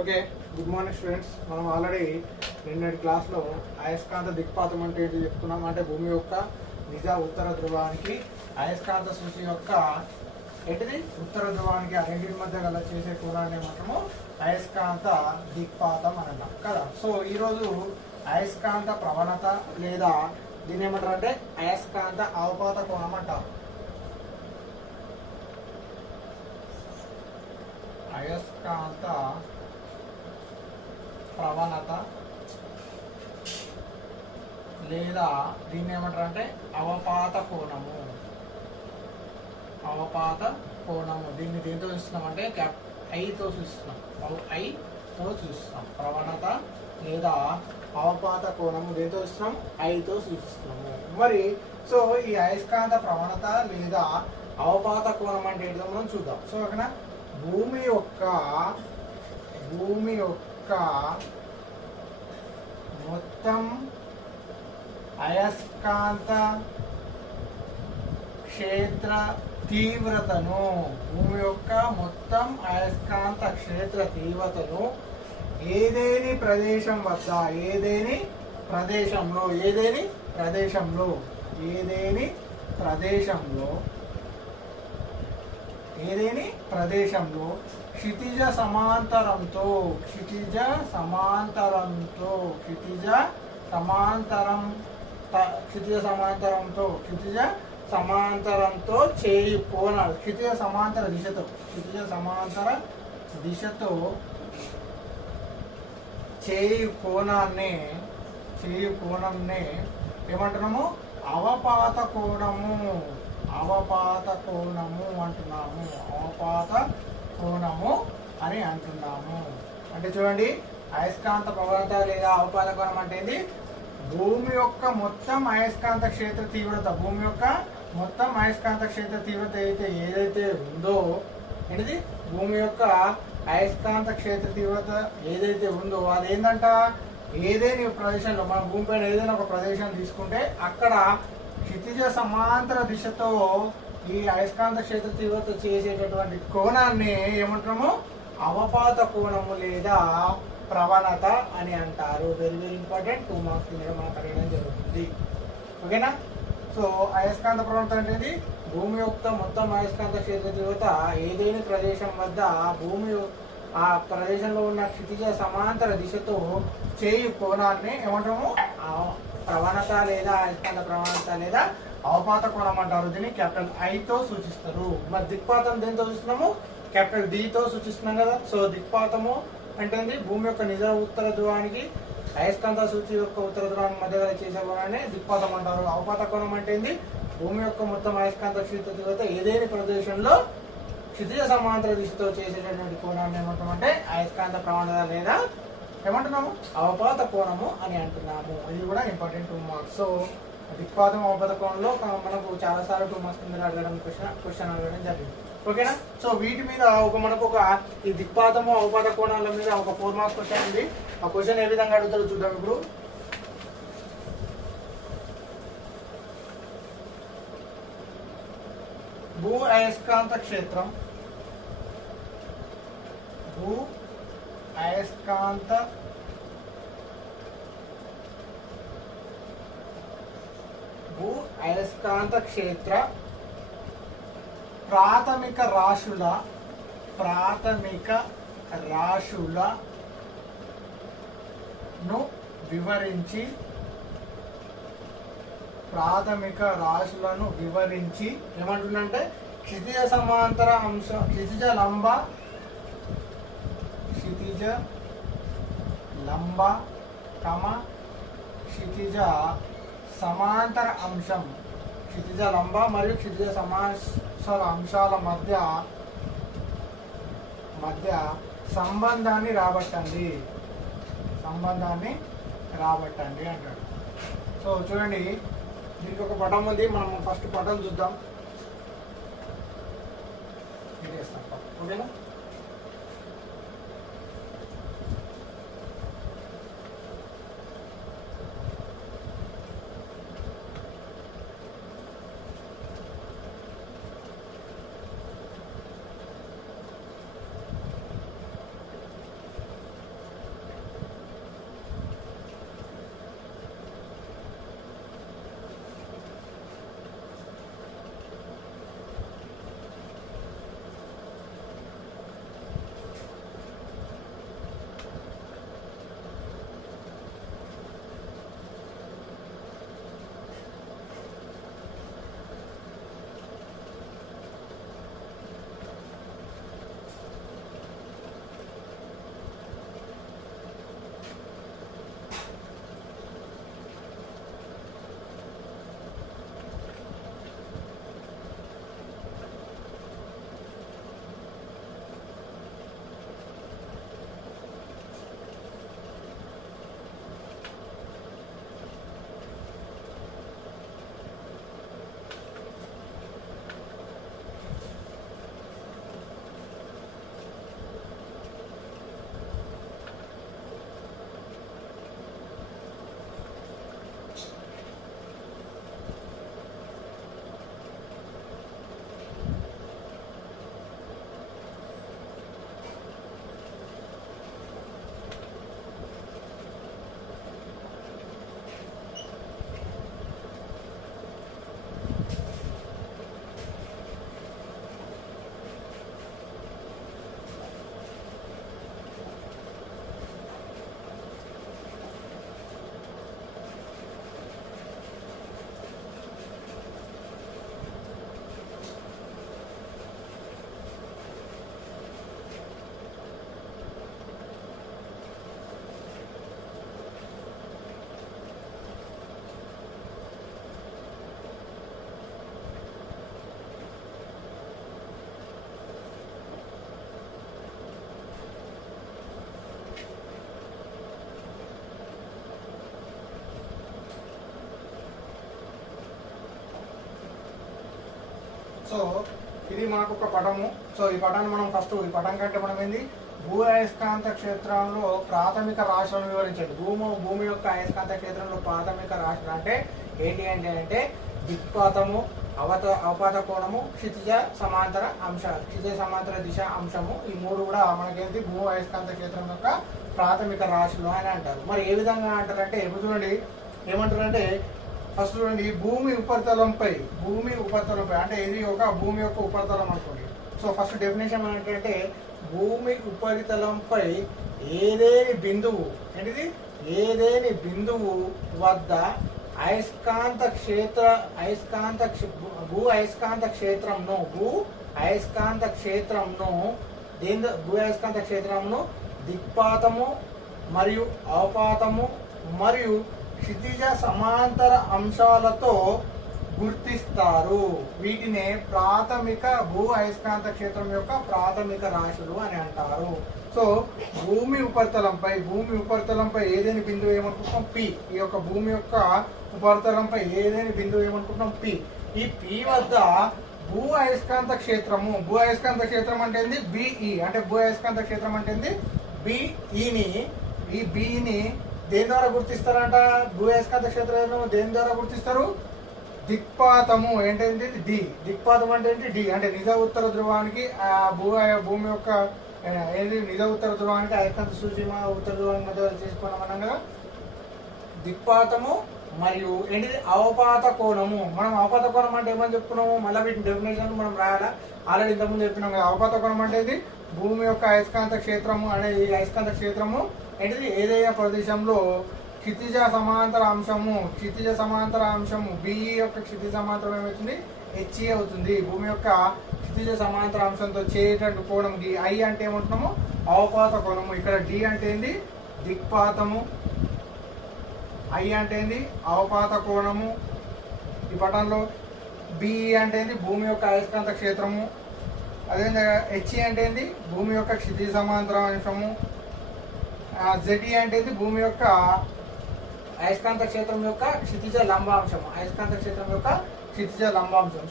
Okay, good morning students. మనం already నిన్నటి క్లాస్లో అయస్కాంత దిక్పాతం అంటే ఏంటి చెప్పుకున్నాం. అంటే భూమి యొక్క నిజ ఉత్తర ధ్రువానికి అయస్కాంత సూచి యొక్క ఏంటిది ఉత్తర ధ్రువానికి ఆ రెండింటి మధ్య గల చేసే కోణాన్ని మాత్రము అయస్కాంత దిక్పాతం అని అన్నాం కదా. సో ఈరోజు అయస్కాంత ప్రవణత లేదా దీన్ని ఏమంటారు అంటే అయస్కాంత అవపాత కోణం అంటారు. అయస్కాంత ప్రవణత లేదా దీన్ని ఏమంటారు అంటే అవపాత కోణము. అవపాత కోణము దీన్ని దేంతో చూస్తున్నాం అంటే ఐతో చూస్తున్నాం. ఐతో చూస్తున్నాం. ప్రవణత లేదా అవపాత కోణము దేంతో చూస్తున్నాం? ఐతో సూచిస్తున్నాము. మరి సో ఈ అయస్కాంత ప్రవణత లేదా అవపాత కోణం అంటే ఏంటో మనం చూద్దాం. సో అక్కడ భూమి యొక్క మొత్తం అయస్కాంత క్షేత్ర తీవ్రతను భూమి యొక్క మొత్తం అయస్కాంత క్షేత్ర తీవ్రతను ఏదేని ప్రదేశం వద్ద ఏదేని ప్రదేశంలో క్షితిజ సమాంతరంతో చేయు కోణాలు క్షితిజ సమాంతర దిశతో చేయు కోణాన్ని ఏమంటున్నాము? అవపాత కోణము అంటున్నాము. అవపాత కోణము అని అంటున్నాము. అంటే చూడండి, అయస్కాంత ప్రవణత లేదా అవపాత కోణం అంటే ఏంది? భూమి యొక్క మొత్తం అయస్కాంత క్షేత్ర తీవ్రత ఏదైతే ఉందో ఏంటిది భూమి యొక్క అయస్కాంత క్షేత్ర తీవ్రత ఏదైతే ఉందో అది ఏంటంట, ఏదైనా ప్రదేశంలో మన భూమిపైన ఏదైనా ఒక ప్రదేశం తీసుకుంటే అక్కడ క్షితిజ సమాంతర దిశతో ఈ అయస్కాంత క్షేత్ర తీవ్రత చేసేటటువంటి కోణాన్ని ఏమంటున్నాము? అవపాత కోణము లేదా ప్రవణత అని అంటారు. Very very important. 2 మార్క్స్ మీద మనకు అడగడం జరుగుతుంది. ఓకేనా? సో అయస్కాంత ప్రవణత అంటే భూమి యొక్క మొత్తం అయస్కాంత క్షేత్ర తీవ్రత ఏదైనా ప్రదేశం వద్ద భూమి ఆ ప్రదేశంలో ఉన్న క్షితిజ సమాంతర దిశతో చేయు కోణాన్ని ఏమంటాము? ప్రవణత లేదా అయస్కాంత ప్రవణత లేదా అవపాత కోణం అంటారు. దీన్ని క్యాపిటల్ ఐతో సూచిస్తారు. మరి దిక్పాతం దేంతో చూస్తున్నాము? క్యాపిటల్ డితో సూచిస్తున్నాం కదా. సో దిక్పాతము అంటే భూమి యొక్క నిజ ఉత్తర ధ్రువానికి అయస్కాంత సూచి యొక్క ఉత్తర ధ్రువానికి మధ్య చేసే కోణాన్ని దిక్పాతం అంటారు. అవపాత కోణం అంటే భూమి యొక్క మొత్తం అయస్కాంత క్షేత్ర తీవ్రత ఏదైనా ప్రదేశంలో క్షితిజ సమాంతర దిశతో చేసేటటువంటి కోణాన్ని ఏమంటామంటే అయస్కాంత ప్రవణత లేదా ఏమంటున్నాము? అవపాత కోణము అని అంటున్నాము. ఇది కూడా ఇంపార్టెంట్ 2 మార్క్స్. సో దిక్పాతం అవపాత కోణంలో మనకు చాలాసార్లు 2 మార్క్స్ మీద అడగడం క్వశ్చన్ అడగడం జరిగింది. ఓకేనా? సో వీటి మీద మనకు ఈ దిక్పాతము అవపాత కోణాల మీద ఒక 4 మార్క్స్ క్వశ్చన్ ఉంది. ఆ క్వశ్చన్ ఏ విధంగా అడుగుతారో చూద్దాం. ఇప్పుడు భూ అయస్కాంత క్షేత్ర ప్రాథమిక రాశులను వివరించి ఏమంటుందంటే క్షితిజ సమాంతర అంశం క్షితిజ లంబ క్షితిజ సమాంతర అంశం క్షితిజ లంబ మరియు క్షితిజ సమాంతర అంశాల మధ్య సంబంధాన్ని రాబట్టండి అంటాడు. సో చూడండి, దీనికి ఒక పటం ఉంది. మనం ఫస్ట్ పటం చూద్దాం. ఓకేనా? సో ఇది మనకు ఒక పటము. సో ఈ పటాన్ని మనం ఫస్ట్ ఈ పటం కంటే మనం ఏంది భూ అయస్కాంత క్షేత్రంలో ప్రాథమిక రాశులను వివరించండి. భూమి యొక్క అయస్కాంత క్షేత్రంలో ప్రాథమిక రాశులు అంటే ఏంటి అంటే దిక్పాతము, అవపాత కోణము, క్షితిజ సమాంతర అంశాలు, క్షితిజ సమాంతర దిశ అంశము, ఈ మూడు కూడా మనకేంటి భూ అయస్కాంత క్షేత్రం యొక్క ప్రాథమిక రాశులు అని అంటారు. మరి ఏ విధంగా అంటారంటే ఇప్పుడు చూడండి ఏమంటారంటే ఫస్ట్ చూడండి భూమి ఉపరితలంపై అంటే ఇది ఒక భూమి యొక్క ఉపరితలం అనుకోండి. సో ఫస్ట్ డెఫినేషన్ ఏంటంటే భూమి ఉపరితలంపై ఏదేని బిందువు వద్ద భూ అయస్కాంత క్షేత్రంను దిక్పాతము మరియు అవపాతము మరియు క్షితిజ సమాంతర అంశాలతో గుర్తిస్తారు. వీటినే ప్రాథమిక భూ అయస్కాంత క్షేత్రం యొక్క ప్రాథమిక రాశులు అని అంటారు. సో భూమి ఉపరితలంపై ఏదైనా బిందువు ఏమనుకుంటున్నాం పి. ఈ యొక్క భూమి యొక్క ఉపరితలంపై ఏదైనా బిందువు ఏమనుకుంటున్నాం పి. ఈ పి వద్ద భూ అయస్కాంత క్షేత్రం అంటే ఏంది బిఈ. అంటే భూ అయస్కాంత క్షేత్రం అంటే ఏంది బిఈని. ఈ బిఈని దేని ద్వారా గుర్తిస్తారంట? భూ అయస్కాంత క్షేత్రం దేని ద్వారా గుర్తిస్తారు? దిక్పాతము ఏంటంటే డి. దిక్పాతం అంటే ఏంటి? డి. అంటే నిజ ఉత్తర ధ్రువానికి భూమి యొక్క ఏంటి నిజ ఉత్తర ధ్రువానికి అయస్కాంత సూచీమ ఉత్తర ధ్రువానికి మధ్య చేసుకున్నాం అన్నాం కదా. దిక్పాతము మరియు ఏంటిది అవపాత కోణము. మనం అవపాత కోణం అంటే ఏమని చెప్పుకున్నాము? మళ్ళీ వీటిని డెఫినేషన్ మనం రాయాలా? ఆల్రెడీ ఇంతకుముందు చెప్పినాం కదా. అవపాత కోణం అంటే ఇది భూమి యొక్క అయస్కాంత క్షేత్రము అనేది అయస్కాంత క్షేత్రము ఏంటిది ఏదైనా ప్రదేశంలో క్షితిజ సమాంతర అంశము బిఈ యొక్క క్షితిజ సమాంతరం ఏమవుతుంది? హెచ్ఈ అవుతుంది. భూమి యొక్క క్షితిజ సమాంతర అంశంతో చేయటువంటి కోణం డి. ఐ అంటే ఏమంటున్నాము? అవపాత కోణము. ఇక్కడ డి అంటే ఏంది? దిక్పాతము. ఐ అంటే ఏంది? అవపాత కోణము. ఈ పటంలో బిఈ అంటే ఏంది? భూమి యొక్క అయస్కాంత క్షేత్రము. అదేవిధంగా హెచ్ఈ అంటే ఏంది? భూమి యొక్క క్షితిజ సమాంతర అంశము. జెడ్ఈ అంటే ఏంది? భూమి యొక్క అయస్కాంత క్షేత్రం యొక్క క్షితిజ లంబాంశము.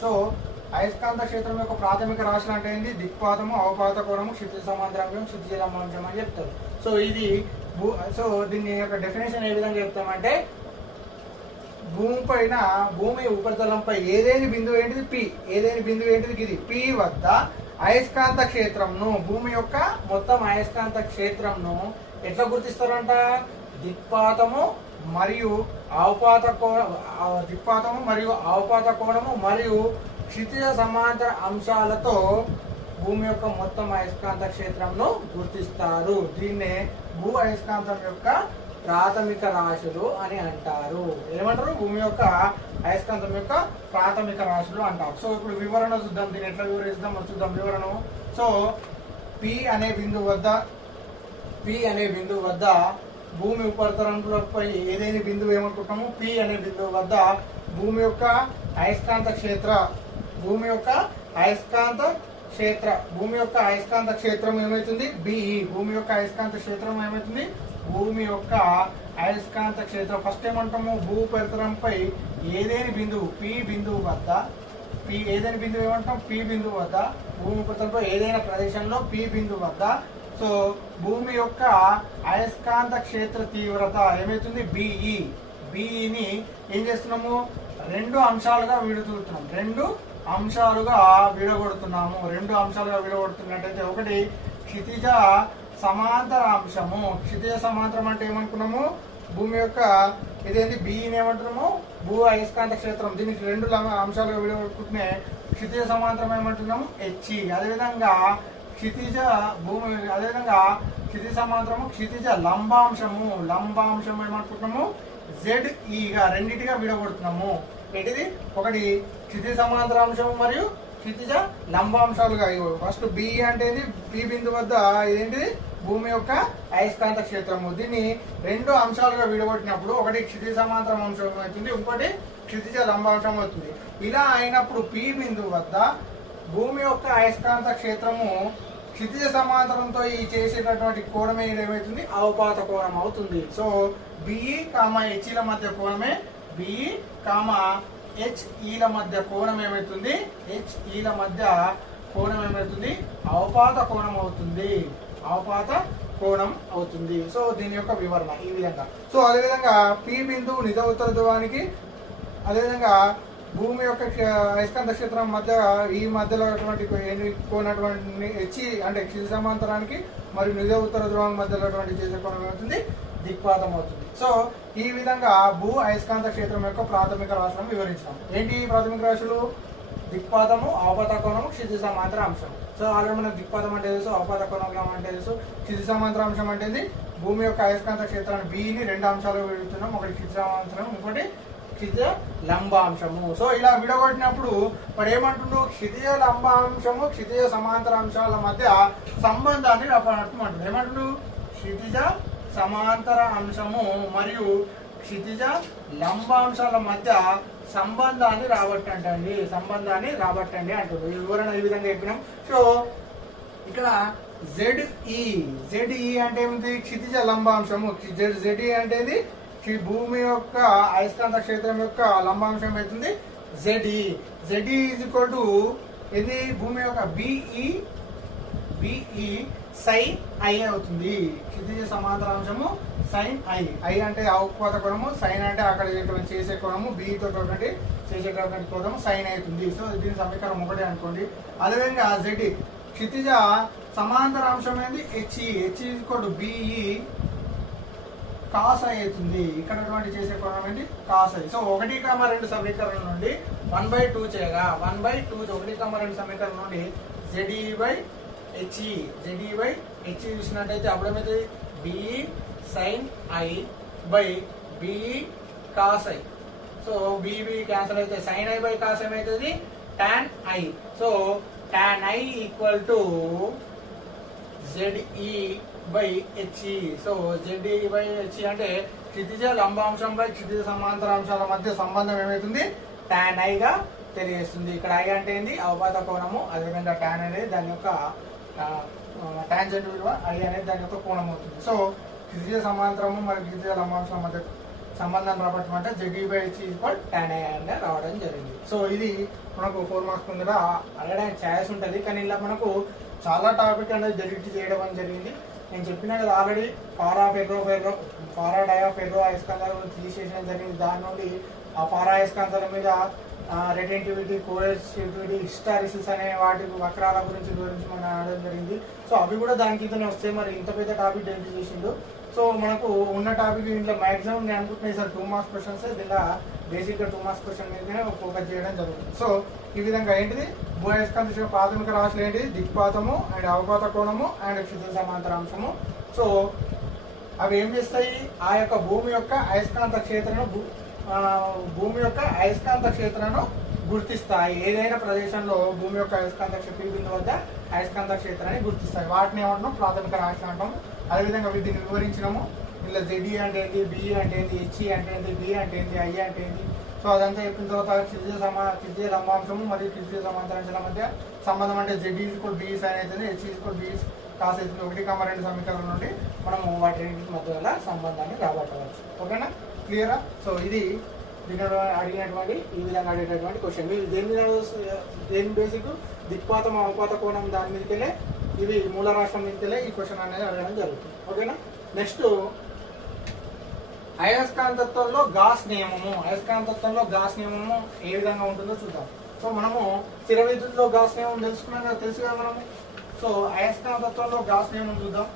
సో అయస్కాంత క్షేత్రం యొక్క ప్రాథమిక రాశులు అంటే ఏంటి? దిక్పాతము, అవపాత కోణము, క్షితిజ సమాంతరాంశం, క్షితిజ లంబాంశం అని చెప్తారు. సో ఇది దీని యొక్క డెఫినేషన్ ఏ విధంగా చెప్తామంటే భూమి ఉపరితలంపై ఏదైనా బిందువు ఏంటిది పి. ఇది పి వద్ద అయస్కాంత క్షేత్రంను భూమి యొక్క మొత్తం అయస్కాంత క్షేత్రంను ఎట్లా గుర్తిస్తారంట? దిక్పాతము మరియు అవపాత కోణము మరియు క్షితిజ సమాంతర అంశాలతో భూమి యొక్క మొత్తం అయస్కాంత క్షేత్రంను గుర్తిస్తారు. దీన్నే భూ అయస్కాంతం యొక్క ప్రాథమిక రాశులు అని అంటారు. ఏమంటారు? భూమి యొక్క అయస్కాంతం యొక్క ప్రాథమిక రాశులు అంటారు. సో ఇప్పుడు వివరణ చూద్దాం. దీన్ని ఎట్లా వివరిస్తాం చూద్దాం వివరణ. సో పి అనే బిందువు వద్ద భూమి ఉపరితలంపై ఏదైనా బిందువు ఏమనుకుంటాము? పి అనే బిందువు వద్ద భూమి యొక్క అయస్కాంత క్షేత్రం ఏమవుతుంది? బిఈ. భూమి యొక్క అయస్కాంత క్షేత్రం ఏమవుతుంది? ఫస్ట్ ఏమంటాము? భూ ఉపరితలంపై ఏదైనా బిందువు ఏమంటాం? పి బిందువు వద్ద భూమి ఉపరితలంపై ఏదైనా ప్రదేశంలో పి బిందువు వద్ద సో భూమి యొక్క అయస్కాంత క్షేత్ర తీవ్రత ఏమవుతుంది? బిఈని ఏం చేస్తున్నాము? రెండు అంశాలుగా విడగొడుతున్నట్టయితే ఒకటి క్షితిజ సమాంతర అంశము. క్షితిజ సమాంతరం అంటే ఏమనుకున్నాము? భూమి యొక్క ఇదేంటి బిఈని ఏమంటున్నాము? భూ అయస్కాంత క్షేత్రం. దీనికి రెండు అంశాలుగా విడగొట్టుకుంటే క్షితిజ సమాంతరం ఏమంటున్నాము? హెచ్ఈ. అదేవిధంగా క్షితిజ సమాంతరము క్షితిజ లంబాంశము ఏమనుకుంటున్నాము? జెడ్ఈగా రెండింటిగా విడగొడుతున్నాము. ఏంటిది? ఒకటి క్షితిజ సమాంతర అంశము మరియు క్షితిజ లంబాంశాలుగా. ఫస్ట్ బిఈ అంటే పి బిందు వద్ద ఇదేంటిది? భూమి యొక్క అయస్కాంత క్షేత్రము. దీన్ని రెండు అంశాలుగా విడగొట్టినప్పుడు ఒకటి క్షితిజ సమాంతర అంశం అవుతుంది, ఇంకోటి క్షితిజ లంబాంశం అవుతుంది. ఇలా అయినప్పుడు పి బిందు వద్ద భూమి యొక్క అయస్కాంత క్షేత్రము క్షితిజ సమాంతరంతో ఈ చేసేటటువంటి కోణమే ఏమవుతుంది? అవపాత కోణం అవుతుంది. సో బిఈ హెచ్ఈల మధ్య కోణమే బిఈ హెచ్ఈల మధ్య కోణం ఏమవుతుంది, హెచ్ఈల మధ్య కోణం ఏమవుతుంది, అవపాత కోణం అవుతుంది, అవపాత కోణం అవుతుంది. సో దీని యొక్క వివరణ ఈ విధంగా. సో అదేవిధంగా పి బిందువు నిజ ఉత్తర ధ్రువానికి, అదేవిధంగా భూమి యొక్క అయస్కాంత క్షేత్రం మధ్య ఈ మధ్యలో కోనటువంటి హెచ్ఈ అంటే క్షితి సమాంతరానికి మరియు నిజ ఉత్తర ధ్రువానికి మధ్యలో చేసే కోణం ఏమవుతుంది, దిక్పాతం అవుతుంది. సో ఈ విధంగా భూ అయస్కాంత క్షేత్రం యొక్క ప్రాథమిక రాశులను వివరించాం. ఏంటి ప్రాథమిక రాశులు? దిక్పాతము, అవపాత కోణము, క్షితి సమాంతర అంశం. సో ఆల్రెడీ మనకు దిక్పాతం అంటే తెలుసు, అవపాత కోణం అంటే తెలుసు. క్షితి సమాంతర అంశం అంటే భూమి యొక్క అయస్కాంత క్షేత్రాన్ని బిని రెండు అంశాలు విడుతున్నాం, ఒకటి క్షితి సమాంతరం, ఇంకోటి క్షితిజ లంబాంశము. సో ఇలా విడగొట్టినప్పుడు వాడు ఏమంటుండు, క్షితిజ లంబాంశము క్షితిజ సమాంతర అంశాల మధ్య సంబంధాన్ని రాపనట్టు ఏమంటుండు, క్షితిజ సమాంతర అంశము మరియు క్షితిజ లంబాంశాల మధ్య సంబంధాన్ని రాబట్టండి, సంబంధాన్ని రాబట్టండి అంటుంది. ఈ వివరణ ఈ విధంగా చెప్పినాం. సో ఇక్కడ ZE అంటే ఏమిటి, క్షితిజ లంబాంశము. ZE అంటే భూమి యొక్క అయస్కాంత క్షేత్రం యొక్క లంబాంశం అవుతుంది ZE. ZE is equal to ఇది భూమి యొక్క BE సైన్ ఐ అవుతుంది. క్షితిజ సమాంతర అంశము సైన్ ఐ అంటే అవపాత కోణము, సైన్ అంటే అక్కడ చేసే కోణము, బితో చేసేటటువంటి కోణము సైన్ అవుతుంది. సో దీని సమీకరణం ఒకటే అనుకోండి. అదేవిధంగా ZE క్షితిజ సమాంతర అంశం ఏంది HE equal to BE cos I అవుతుంది. ఇక్కడ చేసే కోణం ఏంటి, కాస్ ఐ. సో 1,2 సమీకరణం నుండి 1/2 చేయగా 1/2 1,2 సమీకరణం నుండి ZE/HE చూసినట్టయితే అప్పుడు ఏమైతుంది, BE sine I by BE cos I. So BB cancel అయితే సైన్ ఐ బై కాస్ ఏమవుతుంది, tan I. So tan I equal to ZE/HE. So ZE/HE అంటే క్షితిజ లంబాంశం బై క్షితిజ సమాంతర అంశాల మధ్య సంబంధం ఏమవుతుంది, టాన్ ఐ గా తెలియజేస్తుంది. ఇక్కడ ఐ అంటే ఏంది, అవపాత కోణము, అదేవిధంగా టాన్ అనేది దాని యొక్క టాంజెంట్ విలువ, ఐ అనేది దాని యొక్క కోణం అవుతుంది. సో క్షితిజ సమాంతరము మరియు క్షితిజ లంబాంశం మధ్య సంబంధం రావటం అంటే ZE/HE టాన్ ఐ అని రావడం జరిగింది. సో ఇది మనకు 4 మార్క్స్ ముందర అడగడానికి ఛాయిస్ ఉంటుంది, కానీ ఇలా మనకు చాలా టాపిక్ అనేది డెలిట్ చేయడం అని జరిగింది. నేను చెప్పినా కదా ఆల్రెడీ ఫారా డయాఫెర్రో అయస్కాంతాల గురించి తీసేయడం జరిగింది. దాని నుండి ఆ ఫారా అయస్కాంతాల మీద రెటెంటివిటీ, కోఎర్సిటివిటీ, హిస్టారిసిస్ అనే వాటి వక్రాల గురించి మనం ఆడడం జరిగింది. సో అవి కూడా దాని కిందనే వస్తాయి. మరి ఇంత పెద్ద టాపిక్ డెలిట్ చేసిండు. సో మనకు ఉన్న టాపిక్ ఇంట్లో మాక్సిమం నేను అనుకుంటున్నాయి సార్ 2 మార్క్స్ క్వశ్చన్స్, దీనిలో బేసిక్గా 2 మార్క్స్ క్వశ్చన్ మీదనే ఫోకస్ చేయడం జరుగుతుంది. సో ఈ విధంగా ఏంటిది భూ అయస్కాంత ప్రాథమిక రాశులు ఏంటి, దిక్పాతము అండ్ అవపాత కోణము అండ్ క్షితిజ సమాంతర అంశము. సో అవి ఏం చేస్తాయి, ఆ యొక్క భూమి యొక్క అయస్కాంత క్షేత్రాన్ని గుర్తిస్తాయి. ఏదైనా ప్రదేశంలో భూమి యొక్క అయస్కాంత బిందు వద్ద అయస్కాంత క్షేత్రాన్ని గుర్తిస్తాయి. వాటిని ఏమంటున్నాం, ప్రాథమిక రాశులు అంటాము. అదేవిధంగా వీటిని వివరించినాము. ఇలా ZE అంటే ఏంటి, BE అంటే ఏంటి, HE అంటే ఏంటి, B అంటే ఏంటి, I అంటే ఏంటి. సో అదంతా చెప్పిన తర్వాత క్షితిజ లంబాంశము మరియు క్షితిజ సమాంతరాంశాల మధ్య సంబంధం అంటే ZE BE సైన్ అవుతుంది, HE BE కాస్ అవుతుంది. 1,2 సమీకరణం నుండి మనము వాటి రెండింటి మధ్య సంబంధాన్ని రాబట్టవచ్చు. ఓకేనా, క్లియరా? సో ఇది దీనిలో అడిగినటువంటి ఈ విధంగా అడిగేటటువంటి క్వశ్చన్. మీరు దేని బేసిక్ దిక్పాతం, అవపాత కోణం దాని మీదకెళ్ళే, ఇవి మూల రాష్ట్రం మీదకెళ్ళే ఈ క్వశ్చన్ అనేది అడగడం జరుగుతుంది. ఓకేనా. నెక్స్ట్ అయస్కాంతత్వంలో గాస్ నియమము. అయస్కాంతత్వంలో గాస్ నియమము ఏ విధంగా ఉంటుందో చూద్దాం. సో మనము స్థిర విద్యుత్లో గాస్ నియమం తెలుసుకున్నాం కదా, తెలుసు కదా మనము. సో అయస్కాంతత్వంలో గాస్ నియమం చూద్దాం.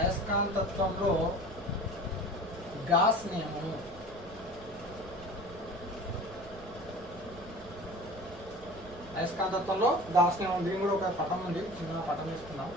అయస్కాంతత్వంలో గాస్ నియమము. అయస్కాంతత్వంలో గాస్ నియమం, దీని కూడా ఒక పటం ఉంది, చిన్న పటం తీసుకున్నాం.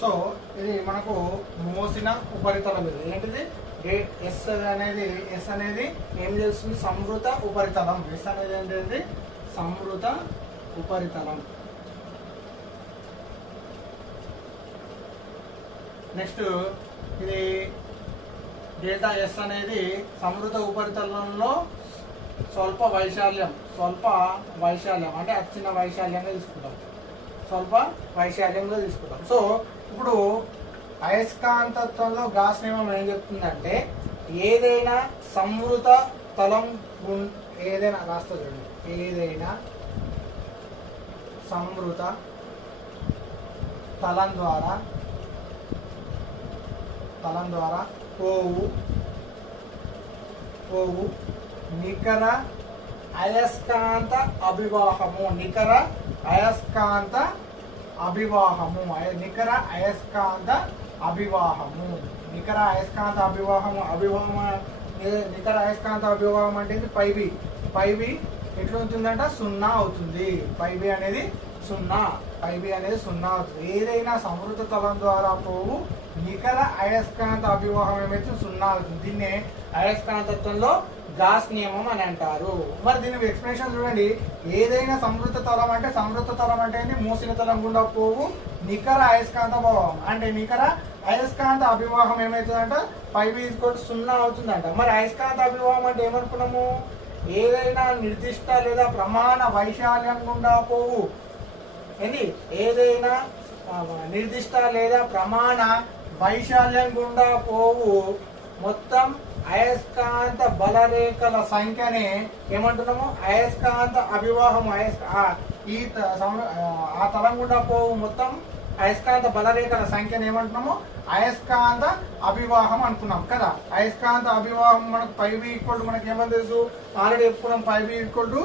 సో ఇది మనకు మోసిన ఉపరితలం. ఇది ఏంటిది? ఎస్ అనేది ఏం చేస్తుంది? సంవృత ఉపరితలం. ఎస్ అనేది ఏంటంటే సంవృత ఉపరితలం. నెక్స్ట్ ఇది డేటా ఎస్ అనేది సంవృత ఉపరితలంలో స్వల్ప వైశాల్యం అంటే అత్యధిక వైశాల్యంగా తీసుకుంటాం. స్వల్ప వైశాల్యంగా తీసుకుంటాం. సో ఇప్పుడు అయస్కాంతత్వంలో గాస్ నియమం ఏం చెప్తుందంటే ఏదైనా సంవృత తలం ఏదైనా రాస్తా చూడండి, ఏదైనా సంవృత తలం ద్వారా పోవు నికర అయస్కాంత అభివాహము. నికర అయస్కాంత అభివాహము అంటే ఇది పైబి ఎట్లా ఉంటుందంట? 0 అవుతుంది. పైబి అనేది 0 అవుతుంది. ఏదైనా సంవృత తలం ద్వారా పోవు నికర అయస్కాంత అభివాహం ఏమైతే 0 అవుతుంది. దీన్నే అయస్కాంతత్వంలో గాస్ నియమం అని అంటారు. మరి దీని ఎక్స్ప్లెనేషన్ చూడండి. ఏదైనా సంవృత తలం అంటే మూసిన తలం గుండా పోవు నికర అయస్కాంత అభివాహం అంటే నికర అయస్కాంత అభివాహం ఏమవుతుందంట? పైబి 0 అవుతుందంట. మరి అయస్కాంత అభివాహం అంటే ఏమనుకున్నాము? ఏదైనా నిర్దిష్ట లేదా ప్రమాణ వైశాల్యం గుండా పోవు ఏదైనా నిర్దిష్ట లేదా ప్రమాణ వైశాల్యం గుండా పోవు మొత్తం అయస్కాంత బలరేఖల సంఖ్యనే ఏమంటున్నాము? అయస్కాంత అభివాహం. ఆ తలం గుండా పోవు మొత్తం అయస్కాంత బలరేఖల సంఖ్యను ఏమంటున్నాము? అయస్కాంత అభివాహం అనుకున్నాం కదా. అయస్కాంత అభివాహం మనకు పైబి ఈక్వల్ మనకి ఏమని తెలుసు? ఆల్రెడీ చెప్పుకున్నాం. పైబి ఈక్వల్ టు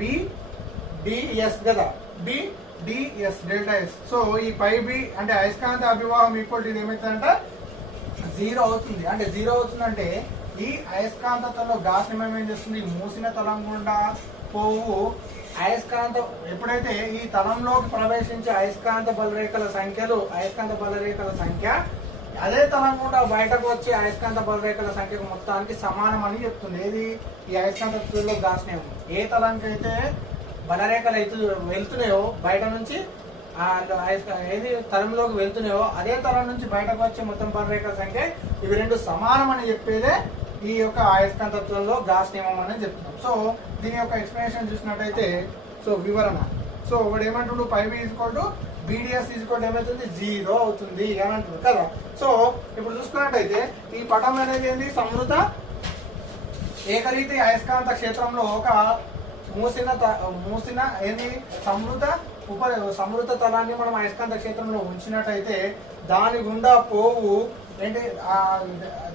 BDS కదా. BDS delta s. సో ఈ పైబి అంటే అయస్కాంత అభివాహం ఈక్వల్ టు ఇది ఏమవుతుందంట? 0 అవుతుంది. అంటే 0 అవుతుందంటే ఈ అయస్కాంతత్వంలో గాస్ నియమం ఏం చేస్తుంది? మూసిన తలం గుండా పోవు అయస్కాంత ఎప్పుడైతే ఈ తలంలోకి ప్రవేశించే అయస్కాంత బలరేఖల సంఖ్య అదే తలం గుండా బయటకు వచ్చే అయస్కాంత బలరేఖల సంఖ్యకు మొత్తానికి సమానం అని చెప్తుంది. ఏది? ఈ అయస్కాంతత్వంలో గాస్ నియమం. ఏ తలంకి అయితే బలరేఖలు అయితే వెళ్తున్నాయో బయట నుంచి ఏది తలంలోకి వెళ్తున్నాయో అదే తలం నుంచి బయటకు వచ్చే మొత్తం బలరేఖల సంఖ్య ఇవి రెండు సమానం అని చెప్పేదే ఈ యొక్క అయస్కాంతత్వంలో గాస్ నియమం అని చెప్తున్నాం. సో దీని యొక్క ఎక్స్ప్లెనేషన్ చూసినట్టయితే సో వివరణ. సో ఒకటి ఏమంటుండు? పైబి ఈక్వల్ టు BDS ఈక్వల్ ఏమవుతుంది? 0 అవుతుంది అని అంటుంది కదా. సో ఇప్పుడు చూసుకున్నట్టయితే ఈ పటం అనేది ఏంది? సంవృత ఏకరీతి అయస్కాంత క్షేత్రంలో ఒక మూసిన ఏంది సంవృత తలాన్ని మనం అయస్కాంత క్షేత్రంలో ఉంచినట్టయితే దాని గుండా పోవు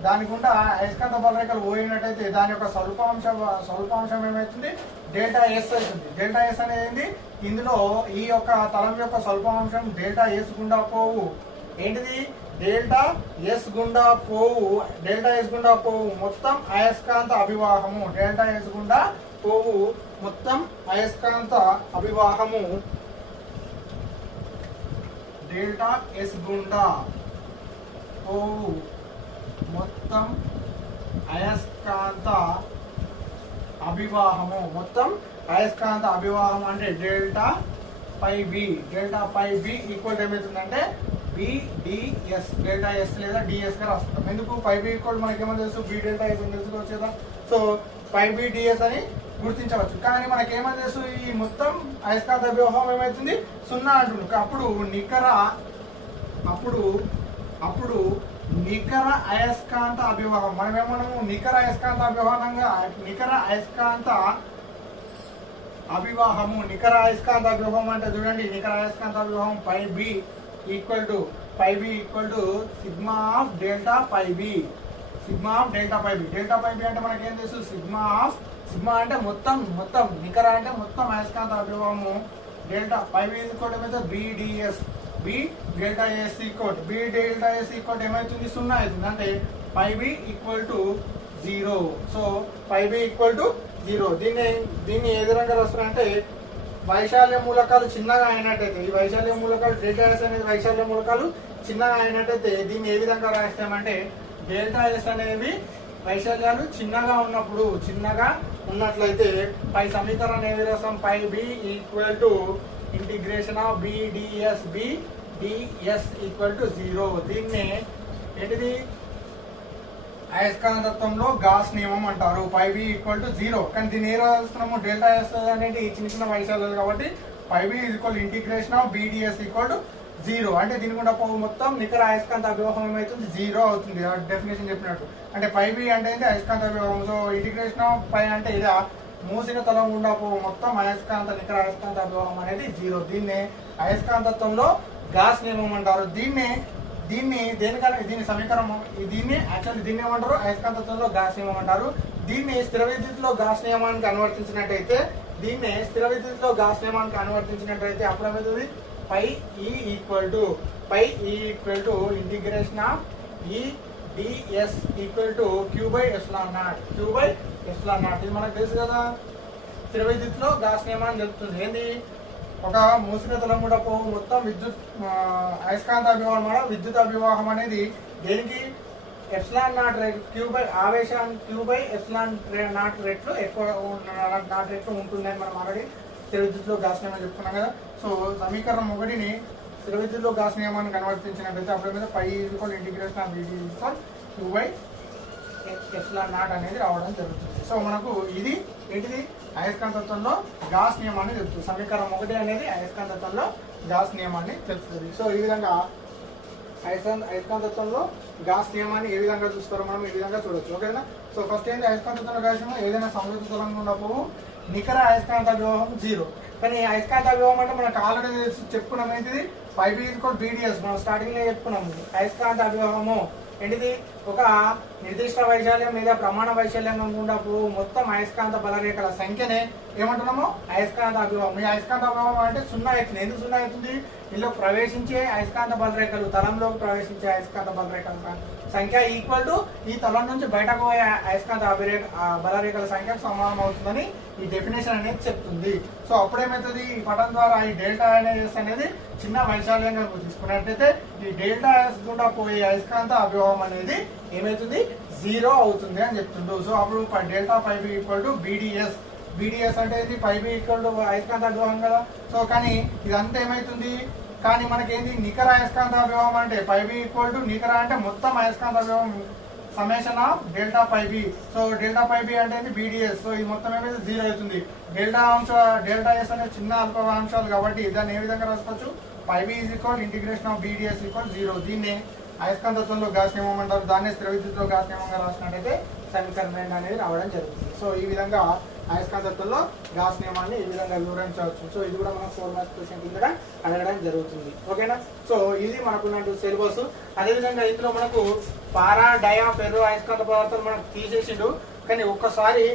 దాని గుండా అయస్కాంత బలరేఖలు పోయినట్టయితే దాని యొక్క స్వల్పాంశం ఏమవుతుంది? డెల్టా ఎస్ అవుతుంది. డెల్టా ఎస్ అనేది ఇందులో ఈ యొక్క తలం యొక్క స్వల్పాంశం డెల్టా ఎస్ గుండా పోవు ఏంటిది? డెల్టా ఎస్ గుండా పోవు మొత్తం అయస్కాంత అభివాహము. డెల్టా ఎస్ గుండా పోవు మొత్తం అయస్కాంత అభివాహము. డెల్టా ఎస్ గుండా పోవు మొత్తం అయస్కాంత అభివాహము. అంటే డెల్టా పై బి ఈక్వల్ ఏమవుతుందంటే BDS. డెల్టా ఎస్ లేదా డిఎస్ గా రాస్తాం. ఎందుకు? పై బి ఈక్వల్ మనకేమో తెలుసు? బి డెల్టా ఎస్ అని తెలుసుకోవచ్చు కదా. సో పై బి డిఎస్ అని గుర్తించవచ్చు. కానీ మనకేమని తెలుసు? ఈ మొత్తం అయస్కాంత అభివాహం ఏమవుతుంది? 0 అంటుంది. అప్పుడు నికర అయస్కాంత అభివాహం మనమేమన్నాము? నికర అయస్కాంత అభివాహం అంటే చూడండి. నికర అయస్కాంత అభివాహం phi B equal to sigma of delta phi B. Delta phi B అంటే మనకేం తెలుసు? సిగ్మా అంటే మొత్తం నికర అంటే మొత్తం అయస్కాంత అభివాహము. Delta phi B equal BDS. B delta S equal ఏమవుతుంది? 0 అవుతుంది. అంటే phi B equal to 0. So phi B equal to 0. దీన్ని ఏ విధంగా రాస్తారంటే వైశాల్య మూలకాలు చిన్నగా అయినట్టయితే, ఈ వైశాల్య మూలకాలు డెల్టా ఎస్ అనేది వైశాల్య మూలకాలు చిన్నగా అయినట్టయితే దీన్ని ఏ విధంగా రాస్తామంటే డెల్టా ఎస్ అనేవి వైశాల్యాలు చిన్నగా ఉన్నట్లయితే పై సమీకరణం ఏది రాస్తాం, phi B equal to integration of BDS BDS equal to 0. దీన్ని ఏంటిది అయస్కాంతత్వంలో గాస్ నియమం అంటారు. Phi B equal to 0. కానీ దీన్ని ఏ రాస్తున్నాము, డెల్టా ఎస్ అనేది చిన్న చిన్న వైశాల్యాలు కాబట్టి phi B equal integration of BDS equal to 0. అంటే దీని గుండా పోవు మొత్తం నికర అయస్కాంత అభివాహం ఏమవుతుంది, 0 అవుతుంది. డెఫినేషన్ చెప్పినట్టు అంటే పై బి అంటే అయస్కాంత అభివాహం. సో ఇంటిగ్రేషన్ ఆఫ్ పై అంటే ఇలా మూసిన తలం గుండా పోవు మొత్తం నికర అయస్కాంత అభివాహం అనేది 0. దీన్ని అయస్కాంతత్వంలో గాస్ నియమం అంటారు. దీన్ని సమీకరణం దీన్ని ఏమంటారు, అయస్కాంతత్వంలో గాస్ నియమం అంటారు. దీన్ని స్థిర విద్యుత్తులో గాస్ నియమానికి అనువర్తించినట్టయితే అప్పుడు ఏమవుతుంది, phi E equal to integration of E d s equal to q by epsilon nought. ఇది మనకు తెలుసు కదా, స్థిర విద్యుత్తులో గాస్ నియమాన్ని తెలుపుతుంది. ఏంది, ఒక మూసిన తలం కూడా పోవు మొత్తం అయస్కాంత అభివాహం విద్యుత్ అభివాహం అనేది దేనికి ఎప్సిలాన్ నాట్ రేట్ ఆవేశాన్ని క్యూ బై ఎప్సిలాన్ నాట్ రేట్లు ఎక్కువ ఉంటుందని మనం ఆల్రెడీ స్థిర విద్యుత్తులో గాస్ నియమం చెప్పుకున్నాం కదా. సో సమీకరణం 1ని స్థిర విద్యుత్తులో గాస్ నియమానికి అనువర్తించినట్లయితే అప్పుడు మీద phi equal integration of BD equal Q by epsilon nought అనేది రావడం జరుగుతుంది. సో మనకు ఇది ఏంటిది అయస్కాంతత్వంలో గాస్ నియమాన్ని తెలుపుతుంది. సమీకరణం 1 అనేది అయస్కాంతత్వంలో గాస్ నియమాన్ని తెలుపుతుంది. సో ఈ విధంగా అయస్కాంతత్వంలో గాస్ నియమాన్ని ఏ విధంగా చూస్తారో మనం ఈ విధంగా చూడొచ్చు. ఓకేనా. సో ఫస్ట్ ఏంటి, అయస్కాంతత్వంలో గాస్ నియమం ఏదైనా సంయుక్త తలంగా ఉన్నప్పుడు నికర అయస్కాంత అభివాహం 0. కానీ అయస్కాంత అభివాహం అంటే మనకు ఆల్రెడీ చెప్పుకున్నాం ఏంటిది, పై బి ఈక్వల్ బిడిఎస్. మనం స్టార్టింగ్ లో చెప్పుకున్నాము అయస్కాంత అభివాహము ఏంటిది, ఒక నిర్దిష్ట వైశాల్యం లేదా ప్రమాణ వైశాల్యం గుండా మొత్తం అయస్కాంత బలరేఖల సంఖ్యనే ఏమంటున్నాము, అయస్కాంత అభివాహం. ఈ అయస్కాంత అభివాహం అంటే 0 అవుతుంది. ఎందుకు 0 అవుతుంది, ఇందులో ప్రవేశించే అయస్కాంత బలరేఖలు, తలంలోకి ప్రవేశించే అయస్కాంత బలరేఖల సంఖ్య ఈక్వల్ టు ఈ తలం నుంచి బయటకు పోయే అయస్కాంత బలరేఖల సంఖ్యకు సమానం అవుతుందని ఈ డెఫినేషన్ అనేది చెప్తుంది. సో అప్పుడేమవుతుంది, ఈ పటం ద్వారా ఈ డెల్టా ఎస్ అనేది చిన్న వైశాల్యంగా తీసుకున్నట్లయితే ఈ డెల్టా ఎస్ గుండా పోయే అయస్కాంత అభివాహం అనేది ఏమవుతుంది, 0 అవుతుంది అని చెప్తుండ్రు. సో అప్పుడు delta phi B equal to b d s అంటే ఇది పై బి ఈక్వల్ టు అయస్కాంత అభివాహం కదా. సో కానీ ఇదంతా ఏమవుతుంది, కానీ మనకేంది నికర అయస్కాంత అభివాహం అంటే పై బి ఈక్వల్ టు నికర అంటే మొత్తం అయస్కాంత అభివాహం summation of delta phi B. So delta phi B అంటే బిడిఎస్. సో ఇది మొత్తం ఏమైతే 0 అవుతుంది. డెల్టా ఎస్ అనే చిన్న అల్పవాంశాలు కాబట్టి దాన్ని ఏ విధంగా రాసుకోవచ్చు, pi B is equal integration of BDS equal 0. దీన్ని అయస్కాంతత్వంలో గాస్ నియమం అంటారు. దాన్ని స్థిర విద్యుత్తులో గాస్ నియమంగా రాసినట్టయితే సమీకరణం అనేది రావడం జరుగుతుంది. సో ఈ విధంగా అయస్కాంతత్వంలో గాస్ నియమాన్ని ఈ విధంగా వివరించవచ్చు. సో ఇది కూడా మనకు 4 మార్క్స్ క్వశ్చన్ కింద అడగడం జరుగుతుంది. ఓకేనా. సో ఇది మనకున్నట్టు సిలబస్. అదేవిధంగా ఇందులో మనకు పారా డయా ఫెర్రో అయస్కాంత పదార్థాలు మనకు తీసేసిండు. కానీ ఒకసారి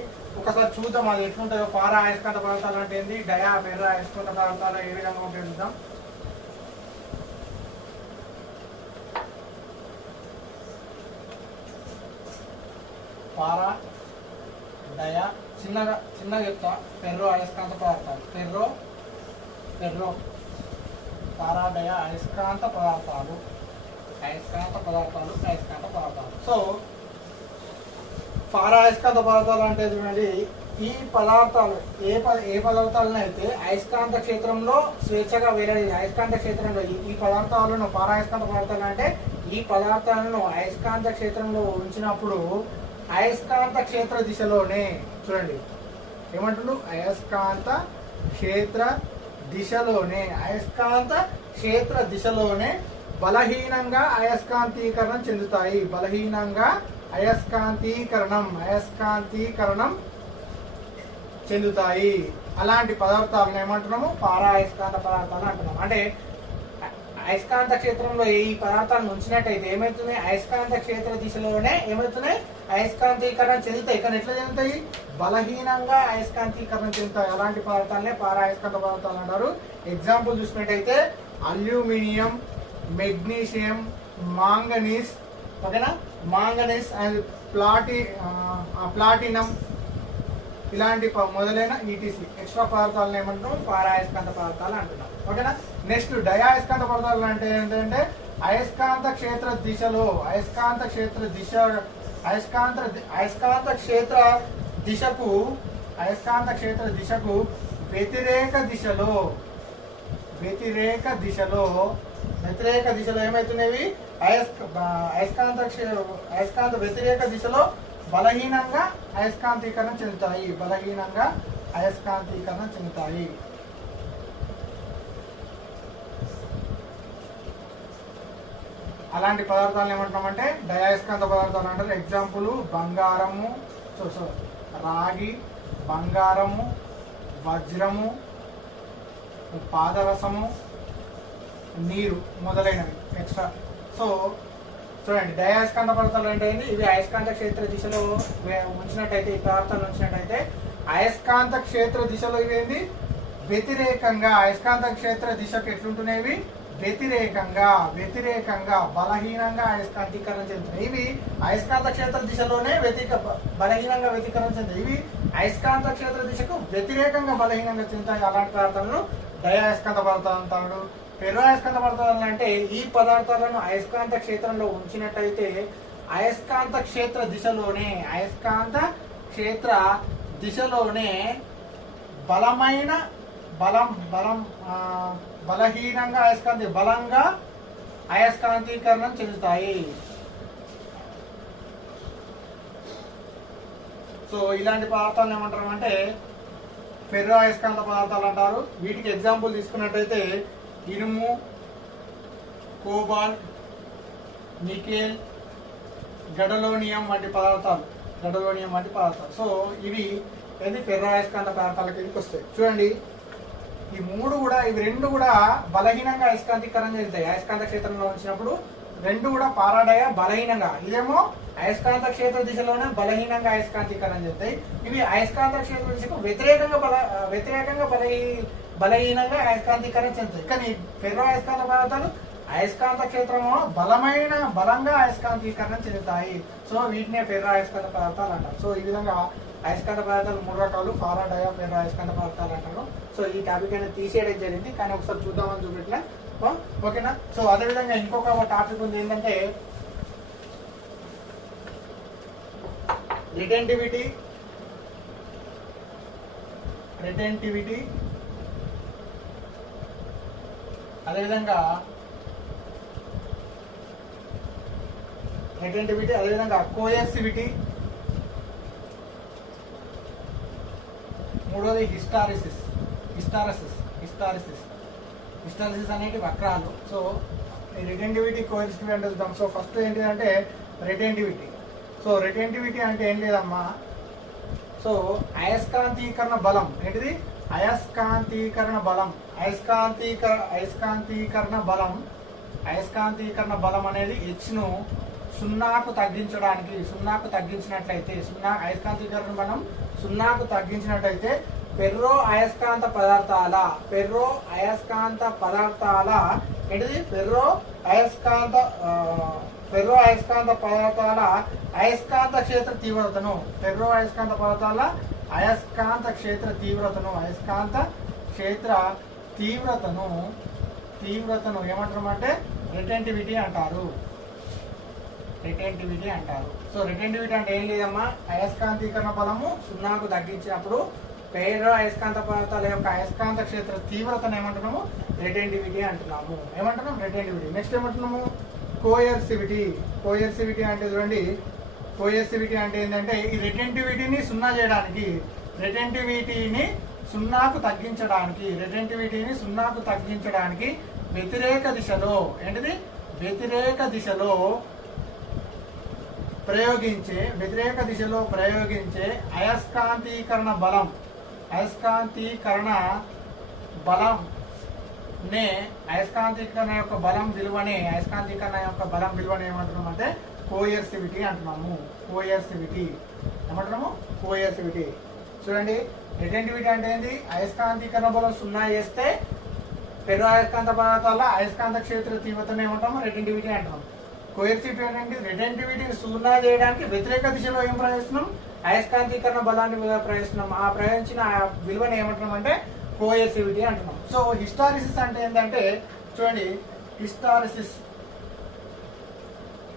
చూద్దాం అది ఎట్లుంటుందో. పారా అయస్కాంత పదార్థాలు అంటే ఏంది, డయా ఫెర్రో అయస్కాంత పదార్థాలు ఏ విధంగా ఉంటాయో చూద్దాం. పారా డయా చిన్నగా చెప్తా, ఫెర్రో అయస్కాంత పదార్థాలు, ఫెర్రో పారా డయా అయస్కాంత పదార్థాలు. సో పారా అయస్కాంత పదార్థాలు అంటే చూడండి, ఈ పదార్థాలు ఏ పదార్థాలను అయస్కాంత క్షేత్రంలో స్వేచ్ఛగా వేరే అయస్కాంత క్షేత్రంలో ఈ పదార్థాలను పారా అయస్కాంత పదార్థాలు అంటే ఈ పదార్థాలను అయస్కాంత క్షేత్రంలో ఉంచినప్పుడు అయస్కాంత క్షేత్ర దిశలోనే, చూడండి ఏమంటుండు, అయస్కాంత క్షేత్ర దిశలోనే బలహీనంగా అయస్కాంతీకరణం చెందుతాయి. అయస్కాంతీకరణం చెందుతాయి. అలాంటి పదార్థాలను ఏమంటున్నాము, పారా అయస్కాంత పదార్థాలు అంటున్నాం. అంటే అయస్కాంత క్షేత్రంలో ఈ పదార్థాలను ఉంచినట్టయితే ఏమవుతుంది, అయస్కాంత క్షేత్ర దిశలోనే ఏమవుతున్నాయి, అయస్కాంతీకరణ చెందుతాయి. కానీ ఎట్లా చెందుతాయి, బలహీనంగా అయస్కాంతీకరణ చెందుతాయి. అలాంటి పదార్థాలనే పారా అయస్కాంత పదార్థాలు అంటారు. ఎగ్జాంపుల్ చూసినట్టయితే అల్యూమినియం, మెగ్నీషియం, మాంగనీస్, ఓకేనా, మాంగనీస్ అండ్ ప్లాటినం ఇలాంటి మొదలైన ఈటీసీ ఎక్స్ట్రా పదార్థాలను ఏమంటున్నాం పారాయస్కాంత పదార్థాలు అంటున్నాం. ఓకేనా. నెక్స్ట్ డయాయస్కాంత పదార్థాలు అంటే ఏంటంటే అయస్కాంత క్షేత్ర దిశలో అయస్కాంత క్షేత్ర దిశకు వ్యతిరేక దిశలో ఏమైతున్నాయి అయస్కాంత వ్యతిరేక దిశలో బలహీనంగా అయస్కాంతీకరణ చెందుతాయి. అలాంటి పదార్థాలను ఏమంటామంటే డయాయస్కాంత పదార్థాలు అంటారు. ఎగ్జాంపుల్ బంగారము, రాగి, బంగారము, వజ్రము, పాదరసము, నీరు మొదలైనవి ఎక్స్ట్రా. సో చూడండి, డయాయస్కాంత పదార్థాలు అంటే ఇవి అయస్కాంత క్షేత్ర దిశలో ఉంచినట్టయితే, ఈ పదార్థాలు ఉంచినట్టయితే అయస్కాంత క్షేత్ర దిశలో ఇవేంది వ్యతిరేకంగా అయస్కాంత క్షేత్ర దిశకు ఎట్లుంటున్నాయి వ్యతిరేకంగా బలహీనంగా అయస్కాంతీకరణ చెందుతాయి. ఇవి అయస్కాంత క్షేత్ర దిశలోనే బలహీనంగా వ్యతికరణ చెందుతాయి. ఇవి అయస్కాంత క్షేత్ర దిశకు వ్యతిరేకంగా బలహీనంగా చెందుతాయి. అలాంటి పదార్థాలను డయాయస్కాంత పదార్థాలు అంటాడు. ఫెర్రో అయస్కాంత పదార్థాలు అంటే ఈ పదార్థాలను అయస్కాంత క్షేత్రంలో ఉంచినట్టయితే అయస్కాంత క్షేత్ర దిశలోనే బలహీనంగా బలంగా అయస్కాంతీకరణం చెందుతాయి. సో ఇలాంటి పదార్థాలను ఏమంటారు అంటే ఫెర్రో అయస్కాంత పదార్థాలు అంటారు. వీటికి ఎగ్జాంపుల్ తీసుకున్నట్టయితే ఇనుము, కోబాల్ట్, నికెల్, గడలోనియం వంటి పదార్థాలు. సో ఇవి ఫెర్రో అయస్కాంత పదార్థాల కిందకి వస్తాయి. చూడండి, ఇవి రెండు కూడా బలహీనంగా అయస్కాంతీకరణ చెందుతాయి. అయస్కాంత క్షేత్రంలో ఉంచినప్పుడు రెండు కూడా పారాడయ బలహీనంగా, ఇదేమో అయస్కాంత క్షేత్ర దిశలోనే బలహీనంగా అయస్కాంతీకరణ చెందుతాయి. ఇవి అయస్కాంత క్షేత్ర దిశకు వ్యతిరేకంగా బలహీనంగా అయస్కాంతీకరణ చెందుతాయి. కానీ ఫెర్రో అయస్కాంత పదార్థాలు అయస్కాంత క్షేత్రము బలంగా అయస్కాంతీకరణ చెందుతాయి. సో వీటినే ఫెర్రో అయస్కాంత పదార్థాలు అంటారు. సో ఈ విధంగా అయస్కాంత పదార్థాలు 3 రకాలు, పారాడయ, ఫెర్రో అయస్కాంత పదార్థాలు అంటారు. సో ఈ టాపిక్ అనేది తీసేయడం జరిగింది, కానీ ఒకసారి చూద్దామని చూపెట్టిన. ఓకేనా. సో అదేవిధంగా ఇంకొక టాపిక్ ఉంది ఏంటంటే రిటెంటివిటీ, అదేవిధంగా కోయర్సివిటీ, మూడోది హిస్టారిసిస్ అనేటి వక్రాలు. సో ఈ రిటెంటివిటీ, కోయర్సివిటీ అంటే చూద్దాం. సో ఫస్ట్ ఏంటిదంటే రిటెంటివిటీ. సో రిటెంటివిటీ అంటే ఏం లేదమ్మా, సో అయస్కాంతీకరణ బలం. ఏంటిది? అయస్కాంతీకరణ బలం అనేది హెచ్ను సున్నాకు తగ్గించినట్లయితే అయస్కాంతీకరణ బలం సున్నాకు తగ్గించినట్లయితే ఫెర్రో అయస్కాంత పదార్థాల ఏంటిది? ఫెర్రో అయస్కాంత పదార్థాల అయస్కాంత క్షేత్ర తీవ్రతను ఏమంటారు అంటే రిటెంటివిటీ అంటారు. సో రిటెంటివిటీ అంటే ఏం లేదమ్మా, అయస్కాంతీకరణ బలము సున్నాకు తగ్గించినప్పుడు ఫెర్రో అయస్కాంత పదార్థాల యొక్క అయస్కాంత క్షేత్ర తీవ్రతను ఏమంటున్నాము? రిటెంటివిటీ అంటున్నాము. నెక్స్ట్ ఏమంటున్నాము? కోయర్సివిటీ అంటే చూడండి, కోయర్సివిటీ అంటే ఏంటంటే ఈ రిటెంటివిటీని సున్నాకు తగ్గించడానికి వ్యతిరేక దిశలో ప్రయోగించే అయస్కాంతీకరణ యొక్క బలం విలువనే ఏమంటున్నాం అంటే కోయర్సివిటీ అంటున్నాము. కోయర్సివిటీ. చూడండి, రిటెంటివిటీ అంటే ఏంది? అయస్కాంతీకరణ బలం 0 చేస్తే ఫెర్రో అయస్కాంత పదార్థాల అయస్కాంత క్షేత్ర తీవ్రతను ఏమంటాము? రిటెంటివిటీ అంటున్నాం. కోయర్సివిటీ అంటే రిటెంటివిటీని 0 చేయడానికి వ్యతిరేక దిశలో ఏం ప్రయోగిస్తున్నాం? అయస్కాంతీకరణ బలాన్ని ప్రయోగిస్తున్నాం. ఆ ప్రయోగించిన విలువని ఏమంటున్నాం అంటే కోఎర్సివిటీ అంటున్నాం. సో హిస్టారిసిస్ అంటే ఏంటంటే చూడండి,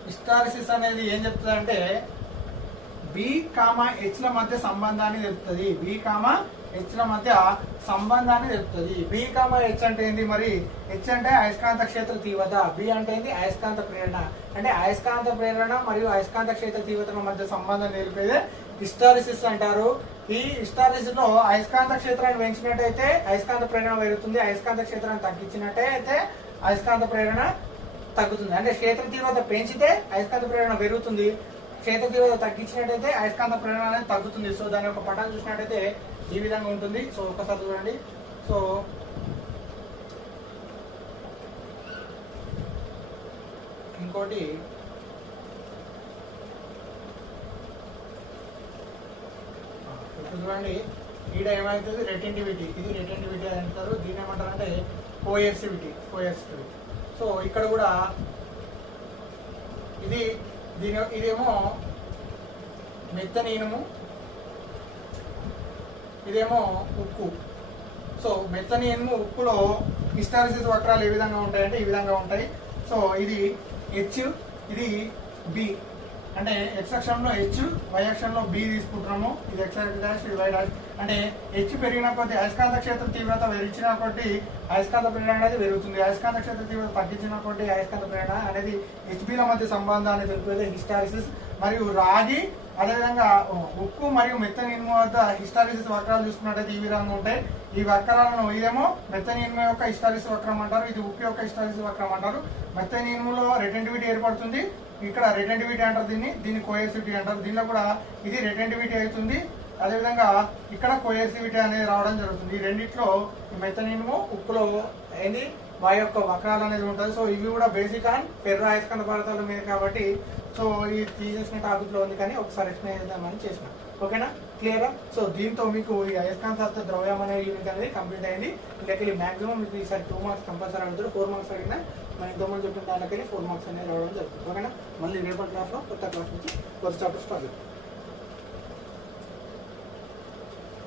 హిస్టారిసిస్ అనేది ఏం చెప్తుంది అంటే బి కామా హెచ్ ల మధ్య సంబంధాన్ని తెలుపుతుంది. బి కామా హెచ్ ల మధ్య సంబంధాన్ని తెలుపుతుంది. బి కామా హెచ్ అంటే ఏంది మరి? హెచ్ అంటే అయస్కాంత క్షేత్ర తీవ్రత, బి అంటే ఏంది అయస్కాంత ప్రేరణ. అంటే అయస్కాంత ప్రేరణ మరియు అయస్కాంత క్షేత్ర తీవ్రతల మధ్య సంబంధం తెలిపేదే హిస్టారిసిస్ అంటారు. ఈ హిస్టారిసిస్ లో అయస్కాంత క్షేత్రాన్ని పెంచినట్టయితే అయస్కాంత ప్రేరణ పెరుగుతుంది, అయస్కాంత క్షేత్రాన్ని తగ్గించినట్టయితే అయస్కాంత ప్రేరణ తగ్గుతుంది. అంటే క్షేత్ర తీవ్రత పెంచితే అయస్కాంత ప్రేరణ పెరుగుతుంది, క్షేత్ర తీవ్రత తగ్గించినట్టయితే అయస్కాంత ప్రేరణ అనేది తగ్గుతుంది. సో దాని యొక్క పటాన్ని చూసినట్టయితే ఈ విధంగా ఉంటుంది. సో ఒకసారి చూడండి. సో ఇంకోటి ఇప్పుడు చూడండి, ఈడ ఏమవుతుంది రెటెంటివిటీ, ఇది రెటెంటివిటీ అని అంటారు. దీన్ని ఏమంటారంటే కోఎర్సివిటీ. సో ఇక్కడ కూడా ఇదేమో మెత్తని ఇనుము, ఇదేమో ఉక్కు. సో మెత్తని ఇనుము ఉక్కులో హిస్టారిసిస్ వక్రాలు ఏ విధంగా ఉంటాయంటే ఈ విధంగా ఉంటాయి. సో ఇది హెచ్, ఇది బి. అంటే ఎక్స్ అక్షంలో హెచ్, వై అక్షంలో బి తీసుకుంటున్నాము. ఇది ఎక్స్ డాష్, ఇది వై డాష్. అంటే హెచ్ పెరిగిన కొద్దీ అయస్కాంత క్షేత్ర తీవ్రత పెరిచిన కొద్దీ అయస్కాంత ప్రేరణ అనేది పెరుగుతుంది, అయస్కాంత క్షేత్ర తీవ్రత తగ్గించిన కొద్దీ అయస్కాంత ప్రేరణ అనేది హెచ్బిల మధ్య సంబంధాన్ని తెలిపేది హిస్టారిసిస్. మరియు రాగి అదేవిధంగా ఉక్కు మరియు మెత్తని ఇనుము వద్ద హిస్టారిసిస్ వక్రాలు చూసుకున్నట్టయితే ఈ విధంగా ఉంటాయి. ఈ వక్రాలను ఇదేమో మెత్తని ఇనుము యొక్క హిస్టారిసిస్ వక్రం అంటారు, ఇది ఉక్కు యొక్క హిస్టారిసిస్ వక్రం అంటారు. మెత్తని ఇనుములో రెటెంటివిటీ ఏర్పడుతుంది, ఇక్కడ రెటెంటివిటీ అంటారు, దీన్ని కోఎర్సివిటీ అంటారు. దీనిలో కూడా ఇది రెటెంటివిటీ అవుతుంది, అదేవిధంగా ఇక్కడ కోఎర్సివిటీ అనేది రావడం జరుగుతుంది. ఈ రెండిట్లో మెత్తని ఇనుము ఉక్కులో ఏంది వాయు యొక్క వక్రాలు అనేది ఉంటుంది. సో ఇవి కూడా బేసిక్ అండ్ ఫెర్రో అయస్కాంత పదార్థాల మీద కాబట్టి సో ఇది తీసేసిన టాపిక్ లో ఉంది, కానీ ఒకసారి ఎక్స్ప్లెయిన్ చేద్దామని చేసిన. ఓకేనా, క్లియరా? సో దీంతో మీకు ఈ అయస్కాంత ద్రవ్యం అనే యూనిట్ అనేది కంప్లీట్ అయింది. ఇంకెళ్ళి మాక్సిమం మీకు ఈసారి 2 మార్క్స్ కంపల్సరీ అడుగుతారు. 4 మార్క్స్ అడిగినా మనం ఇంతకుముందు చెప్పిన దానికెళ్ళి 4 మార్క్స్ అనేది రావడం జరుగుతుంది. ఓకేనా, మళ్ళీ రేపటి క్లాస్లో కొత్త క్లాస్ నుంచి కొత్త చాప్టర్ స్టార్ట్.